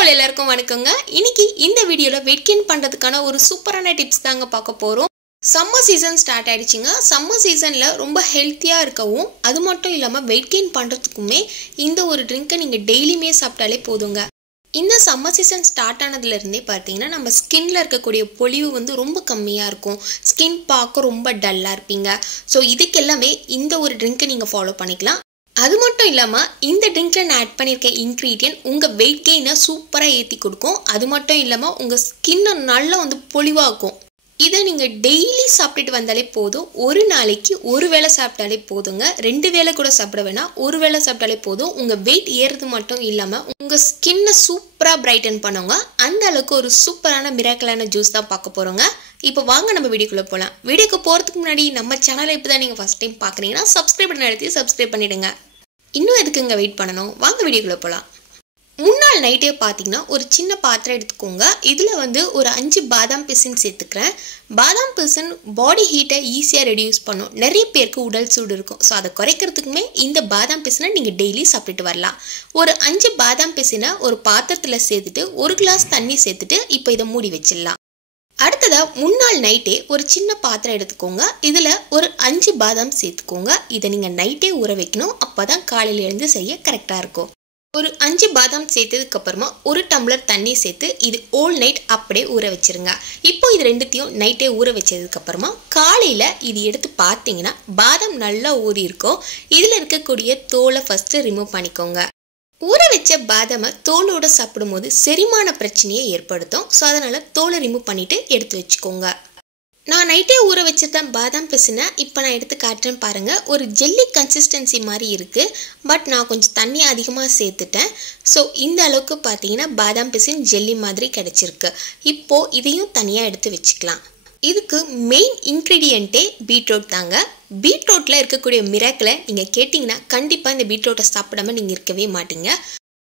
Hello எல்லாருக்கும் வணக்கங்க. இன்னைக்கு இந்த வீடியோல weight gain பண்றதுக்கான ஒரு சூப்பரான டிப்ஸ் தாங்க பார்க்க போறோம். சம்மர் சீசன் ஸ்டார்ட் ஆயிடுச்சுங்க. சம்மர் சீசன்ல ரொம்ப ஹெல்த்தியா இருக்கவும் அது மட்டும் இல்லாம weight gain பண்றதுக்குமே இந்த ஒரு ட்ரிங்கை நீங்க டெய்லியுமே சாப்பிட்டாலே போதுங்க. இந்த சம்மர் சீசன் ஸ்டார்ட் ஆனதுல இருந்தே பார்த்தீங்கன்னா நம்ம ஸ்கின்ல இருக்கக்கூடிய பொலிவு வந்து ரொம்ப கம்மியா இருக்கும். ஸ்கின் பார்க்க ரொம்ப டல்லா இருப்பீங்க. ஸோ இதுக்கு எல்லாமே இந்த ஒரு ட்ரிங்கை நீங்க ஃபாலோ பண்ணிக்கலாம். அது மட்டும் இல்லாமல் இந்த ட்ரிங்க்ல நான் ஆட் பண்ணியிருக்க இன்க்ரீடியன்ட் உங்கள் வெயிட் கெயினை சூப்பராக ஏற்றி கொடுக்கும். அது மட்டும் இல்லாமல் உங்கள் ஸ்கின்னை நல்லா வந்து பொலிவாக்கும். இதை நீங்கள் டெய்லி சாப்பிட்டுட்டு வந்தாலே போதும். ஒரு நாளைக்கு ஒரு வேளை சாப்பிட்டாலே போதுங்க. 2 வேளை கூட சாப்பிட வேணாம், ஒரு வேளை சாப்பிட்டாலே போதும். உங்கள் வெயிட் ஏறுறது மட்டும் இல்லாமல் உங்கள் ஸ்கின்னை சூப்பராக பிரைட்டன் பண்ணுங்க. அந்த அளவுக்கு ஒரு சூப்பரான மிராக்கலான ஜூஸ் தான் பார்க்க போகிறோங்க. இப்போ வாங்க நம்ம வீடியோக்குள்ளே போகலாம். வீடியோக்கு போகிறதுக்கு முன்னாடி நம்ம சேனலை இப்போ தான் நீங்கள் ஃபஸ்ட் டைம் பார்க்குறீங்கன்னா சப்ஸ்கிரைப் பண்ண எடுத்து சப்ஸ்கிரைப் பண்ணிவிடுங்க. இன்னும் எதுக்குங்க வெயிட் பண்ணணும், வாங்க வீடியோக்குள்ளே போகலாம். முன்னாள் நைட்டே பார்த்தீங்கன்னா ஒரு சின்ன பாத்திரம் எடுத்துக்கோங்க. இதில் வந்து ஒரு 5 பாதாம் பிசின் சேர்த்துக்கிறேன். பாதாம் பிசின் பாடி ஹீட்டை ஈஸியாக ரெடியூஸ் பண்ணும். நிறைய பேருக்கு உடல் சூடு இருக்கும். ஸோ அதை குறைக்கிறதுக்குமே இந்த பாதாம் பிசினை நீங்கள் டெய்லி சாப்பிட்டுட்டு வரலாம். ஒரு 5 பாதாம் பிசினை ஒரு பாத்திரத்தில் சேர்த்துட்டு 1 கிளாஸ் தண்ணி சேர்த்துட்டு இப்போ இதை மூடி வச்சிடலாம். அடுத்ததாக முன்னாள் நைட்டே ஒரு சின்ன பாத்திரம் எடுத்துக்கோங்க. இதில் ஒரு 5 பாதாம் சேர்த்துக்கோங்க. இதை நீங்கள் நைட்டே ஊற வைக்கணும். அப்போ தான் காலையில் எழுந்து செய்ய கரெக்டாக இருக்கும். ஒரு 5 பாதாம் சேர்த்ததுக்கப்புறமா 1 டம்ளர் தண்ணி சேர்த்து இது ஓல் நைட் அப்படியே ஊற வச்சிருங்க. இப்போ இது ரெண்டுத்தையும் நைட்டே ஊற வச்சதுக்கப்புறமா காலையில் இது எடுத்து பார்த்தீங்கன்னா பாதாம் நல்லா ஊறி இருக்கும். இதில் இருக்கக்கூடிய தோலை ஃபஸ்ட்டு ரிமூவ் பண்ணிக்கோங்க. ஊற வச்ச பாதாமை தோலோடு சாப்பிடும்போது செரிமான பிரச்சனையை ஏற்படுத்தும். ஸோ அதனால் தோலை ரிமூவ் பண்ணிவிட்டு எடுத்து வச்சுக்கோங்க. நான் நைட்டே ஊற வச்சுருந்தேன் பாதாம் பிசினை இப்போ நான் எடுத்து காட்டுறேன் பாருங்கள். ஒரு ஜெல்லி கன்சிஸ்டன்சி மாதிரி இருக்குது. பட் நான் கொஞ்சம் தண்ணி அதிகமாக சேர்த்துட்டேன். ஸோ இந்த அளவுக்கு பார்த்தீங்கன்னா பாதாம் பிசின் ஜெல்லி மாதிரி கிடச்சிருக்கு. இப்போது இதையும் தனியாக எடுத்து வச்சுக்கலாம். இதுக்கு மெயின் இன்க்ரீடியண்ட்டே பீட்ரூட் தாங்க. பீட்ரூட்டில் இருக்கக்கூடிய மிராக்கிளை நீங்கள் கேட்டிங்கன்னா கண்டிப்பாக இந்த பீட்ரூட்டை சாப்பிடாம நீங்கள் இருக்கவே மாட்டீங்க.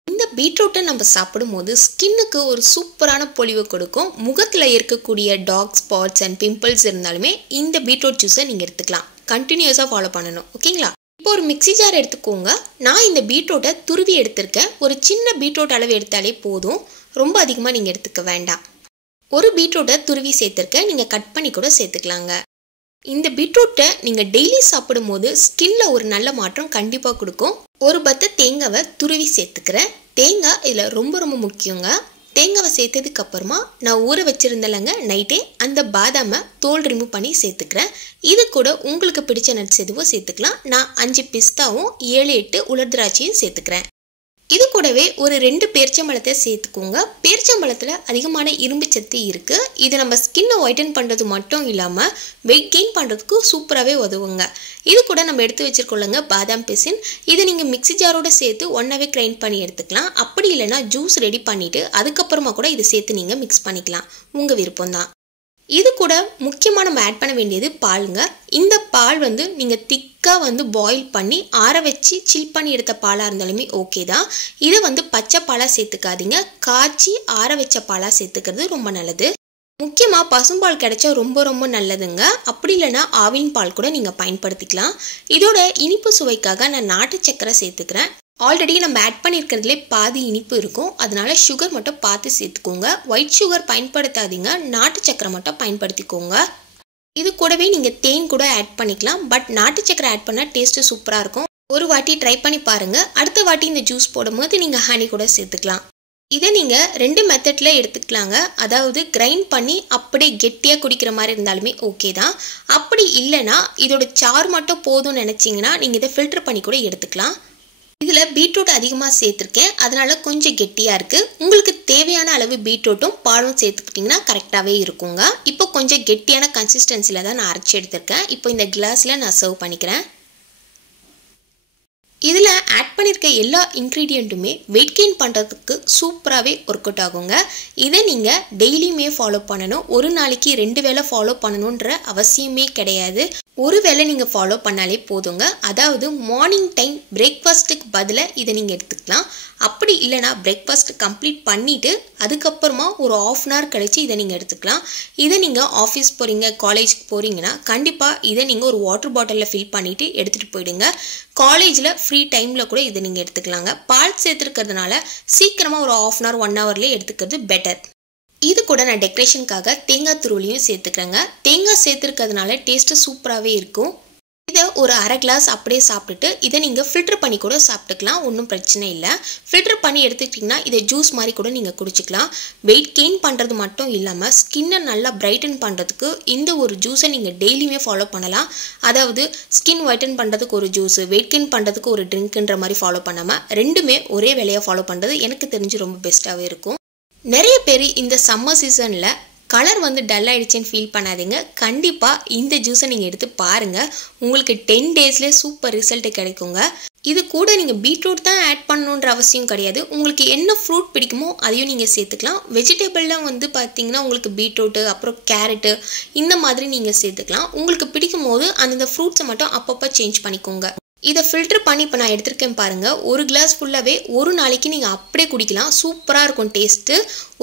இந்த பீட்ரூட்டை நம்ம சாப்பிடும்போது ஸ்கின்னுக்கு ஒரு சூப்பரான பொலிவு கொடுக்கும். முகத்தில் இருக்கக்கூடிய டார்க் ஸ்பாட்ஸ் அண்ட் பிம்பிள்ஸ் இருந்தாலுமே இந்த பீட்ரூட் ஜூஸை நீங்கள் எடுத்துக்கலாம். கண்டினியூஸாக ஃபாலோ பண்ணணும், ஓகேங்களா? இப்போ ஒரு மிக்ஸி ஜார் எடுத்துக்கோங்க. நான் இந்த பீட்ரூட்டை துருவி எடுத்திருக்கேன். ஒரு சின்ன பீட்ரூட் அளவு எடுத்தாலே போதும். ரொம்ப அதிகமாக நீங்கள் எடுத்துக்க வேண்டாம். ஒரு பீட்ரூட்டை துருவி சேர்த்துருக்கேன். நீங்கள் கட் பண்ணி கூட சேர்த்துக்கலாங்க. இந்த பீட்ரூட்டை நீங்கள் டெய்லி சாப்பிடும்போது ஸ்கின்ல ஒரு நல்ல மாற்றம் கண்டிப்பாக கொடுக்கும். ஒரு பத்த தேங்காவை துருவி சேர்த்துக்கிறேன். தேங்காய் இதில் ரொம்ப ரொம்ப முக்கியங்க. தேங்காவை சேர்த்ததுக்கு அப்புறமா நான் ஊற வச்சுருந்தேன்லங்க நைட்டே, அந்த பாதாமை தோல் ரிமூவ் பண்ணி சேர்த்துக்கிறேன். இது கூட உங்களுக்கு பிடிச்ச நட்ஸ் எதுவோ சேர்த்துக்கலாம். நான் 5 பிஸ்தாவும் 7-8 உலர் திராட்சையும் சேர்த்துக்கிறேன். இது கூடவே ஒரு 2 பேரிச்சம்பழத்தை சேர்த்துக்கோங்க. பேரிச்சம்பழத்தில் அதிகமான இரும்பு சத்து இருக்குது. இது நம்ம ஸ்கின்னை ஒயிட்டன் பண்ணுறது மட்டும் இல்லாமல் வெயிட் கெயின் பண்ணுறதுக்கு சூப்பராகவே உதவுங்க. இது கூட நம்ம எடுத்து வச்சுருக்கோங்க பாதாம் பிசின். இதை நீங்கள் மிக்ஸி ஜாரோட சேர்த்து ஒன்றாவே கிரைண்ட் பண்ணி எடுத்துக்கலாம். அப்படி இல்லைனா ஜூஸ் ரெடி பண்ணிவிட்டு அதுக்கப்புறமா கூட இதை சேர்த்து நீங்கள் மிக்ஸ் பண்ணிக்கலாம். உங்கள் விருப்பம்தான். இது கூட முக்கியமாக நம்ம ஆட் பண்ண வேண்டியது பாலுங்க. இந்த பால் வந்து நீங்கள் திக்காக வந்து பாயில் பண்ணி ஆற வச்சு சில் பண்ணி எடுத்த பாலாக இருந்தாலுமே ஓகே தான். இதை வந்து பச்சை பாலாக சேர்த்துக்காதீங்க. காய்ச்சி ஆற வச்ச பாலாக சேர்த்துக்கிறது ரொம்ப நல்லது. முக்கியமாக பசும்பால் கிடைச்சா ரொம்ப ரொம்ப நல்லதுங்க. அப்படி இல்லைனா ஆவின் பால் கூட நீங்கள் பயன்படுத்திக்கலாம். இதோட இனிப்பு சுவைக்காக நான் நாட்டு சக்கரை சேர்த்துக்கிறேன். ஆல்ரெடி நம்ம ஆட் பண்ணியிருக்கிறதுலே பாதி இனிப்பு இருக்கும். அதனால சுகர் மட்டும் பார்த்து சேர்த்துக்கோங்க. ஒயிட் சுகர் பயன்படுத்தாதீங்க, நாட்டு சக்கரை மட்டும் பயன்படுத்திக்கோங்க. இது கூடவே நீங்கள் தேன் கூட ஆட் பண்ணிக்கலாம். பட் நாட்டு சக்கரை ஆட் பண்ணால் டேஸ்ட்டு சூப்பராக இருக்கும். ஒரு வாட்டி ட்ரை பண்ணி பாருங்கள். அடுத்த வாட்டி இந்த ஜூஸ் போடும்போது நீங்கள் ஹனி கூட சேர்த்துக்கலாம். இதை நீங்கள் 2 மெத்தடில் எடுத்துக்கலாங்க. அதாவது கிரைண்ட் பண்ணி அப்படியே கெட்டியாக குடிக்கிற மாதிரி இருந்தாலுமே ஓகே தான். அப்படி இல்லைனா இதோட சாறு மட்டும் போதும்னு நினச்சிங்கன்னா நீங்கள் இதை ஃபில்டர் பண்ணி கூட எடுத்துக்கலாம். இதில் பீட்ரூட் அதிகமாக சேர்த்துருக்கேன், அதனால் கொஞ்சம் கெட்டியாக இருக்குது. உங்களுக்கு தேவையான அளவு பீட்ரூட்டும் பாலும் சேர்த்துக்கிட்டிங்கன்னா கரெக்டாகவே இருக்குங்க. இப்போ கொஞ்சம் கெட்டியான கன்சிஸ்டன்சியில் தான் நான் அரைச்சி எடுத்திருக்கேன். இப்போ இந்த கிளாஸில் நான் சர்வ் பண்ணிக்கிறேன். இதில் ஆட் பண்ணியிருக்க எல்லா இன்க்ரீடியண்ட்டுமே வெயிட் கெயின் பண்ணுறதுக்கு சூப்பராகவே ஒர்க் அவுட் ஆகுங்க. இதை நீங்கள் டெய்லியுமே ஃபாலோ பண்ணணும். ஒரு நாளைக்கு 2 வேளை ஃபாலோ பண்ணணுன்ற அவசியமே கிடையாது. ஒரு வேளை நீங்கள் ஃபாலோ பண்ணாலே போதுங்க. அதாவது மார்னிங் டைம் பிரேக்ஃபாஸ்ட்டுக்கு பதிலாக இதை நீங்கள் எடுத்துக்கலாம். அப்படி இல்லைனா பிரேக்ஃபாஸ்ட் கம்ப்ளீட் பண்ணிவிட்டு அதுக்கப்புறமா ஒரு ½ அன் ஹவர் கழித்து இதை நீங்கள் எடுத்துக்கலாம். இதை நீங்கள் ஆஃபீஸ் போகிறீங்க, காலேஜுக்கு போகிறீங்கன்னா கண்டிப்பாக இதை நீங்கள் ஒரு வாட்டர் பாட்டிலில் ஃபில் பண்ணிவிட்டு எடுத்துகிட்டு போயிடுங்க. காலேஜில் ஃப்ரீ டைமில் கூட இதை நீங்கள் எடுத்துக்கலாங்க. பால் சேர்த்துருக்கிறதுனால சீக்கிரமாக ஒரு ½ அன் ஹவர் 1 ஹவர்லேயே எடுத்துக்கிறது பெட்டர். இது கூட நான் டெக்கரேஷனுக்காக தேங்காய் துருவலையும் சேர்த்துக்கிறேங்க. தேங்காய் சேர்த்துருக்கிறதுனால டேஸ்ட்டு சூப்பராகவே இருக்கும். இதை ஒரு ½ கிளாஸ் அப்படியே சாப்பிட்டுட்டு இதை நீங்கள் ஃபில்டர் பண்ணி கூட சாப்பிட்டுக்கலாம், ஒன்றும் பிரச்சனை இல்லை. ஃபில்டர் பண்ணி எடுத்துக்கிட்டிங்கன்னா இதை ஜூஸ் மாதிரி கூட நீங்கள் குடிச்சிக்கலாம். வெயிட் கெயின் பண்ணுறது மட்டும் இல்லாமல் ஸ்கின்னை நல்லா பிரைட்டன் பண்ணுறதுக்கு இந்த ஒரு ஜூஸை நீங்கள் டெய்லியுமே ஃபாலோ பண்ணலாம். அதாவது ஸ்கின் ஒயிட்டன் பண்ணுறதுக்கு ஒரு ஜூஸு, வெயிட் கெயின் பண்ணுறதுக்கு ஒரு ட்ரிங்க்குன்ற மாதிரி ஃபாலோ பண்ணாமல் ரெண்டுமே ஒரே வேலையாக ஃபாலோ பண்ணுறது எனக்கு தெரிஞ்சு ரொம்ப பெஸ்ட்டாகவே இருக்கும். நிறைய பேர் இந்த சம்மர் சீசனில் கலர் டல் ஆகிடுச்சின்னு ஃபீல் பண்ணாதீங்க. கண்டிப்பாக இந்த ஜூஸை நீங்கள் எடுத்து பாருங்கள். உங்களுக்கு 10 டேஸ்லேயே சூப்பர் ரிசல்ட்டு கிடைக்குங்க. இது கூட நீங்கள் பீட்ரூட் தான் ஆட் பண்ணணுன்ற அவசியம் கிடையாது. உங்களுக்கு என்ன ஃப்ரூட் பிடிக்குமோ அதையும் நீங்கள் சேர்த்துக்கலாம். வெஜிடபிளில் பார்த்தீங்கன்னா உங்களுக்கு பீட்ரூட்டு, அப்புறம் கேரட்டு இந்த மாதிரி நீங்கள் சேர்த்துக்கலாம். உங்களுக்கு பிடிக்கும் போது அந்தந்த ஃப்ரூட்ஸை மட்டும் அப்பப்போ சேஞ்ச் பண்ணிக்கோங்க. இதை ஃபில்டர் பண்ணி இப்போ நான் எடுத்திருக்கேன் பாருங்கள். ஒரு கிளாஸ் ஃபுல்லாகவே ஒரு நாளைக்கு நீங்கள் அப்படியே குடிக்கலாம். சூப்பராக இருக்கும் டேஸ்ட்டு.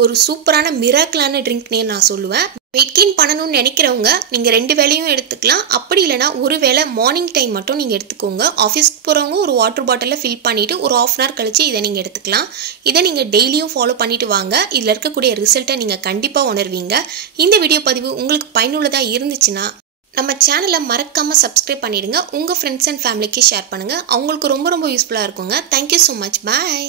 ஒரு சூப்பரான மிராக்கிளான ட்ரிங்க்னே நான் சொல்லுவேன். வெயிட் கெயின் பண்ணணும்னு நினைக்கிறவங்க நீங்கள் 2 வேளையும் எடுத்துக்கலாம். அப்படி இல்லைனா ஒரு வேளை மார்னிங் டைம் மட்டும் நீங்கள் எடுத்துக்கோங்க. ஆஃபீஸ்க்கு போகிறவங்க ஒரு வாட்டர் பாட்டிலில் ஃபில் பண்ணிவிட்டு ஒரு ½ அன் ஹவர் கழித்து இதை நீங்கள் எடுத்துக்கலாம். இதை நீங்கள் டெய்லியும் ஃபாலோ பண்ணிவிட்டு வாங்க. இதில் இருக்கக்கூடிய ரிசல்ட்டை நீங்கள் கண்டிப்பாக உணர்வீங்க. இந்த வீடியோ பதிவு உங்களுக்கு பயனுள்ளதாக இருந்துச்சுன்னா நம்ம சேனலை மறக்காமல் சப்ஸ்கிரைப் பண்ணிவிடுங்க. உங்கள் ஃப்ரெண்ட்ஸ் அண்ட் ஃபேமிலிக்கு ஷேர் பண்ணுங்கள். அவங்களுக்கு ரொம்ப யூஸ்ஃபுல்லாக இருக்குங்க. Thank you so much. பாய்.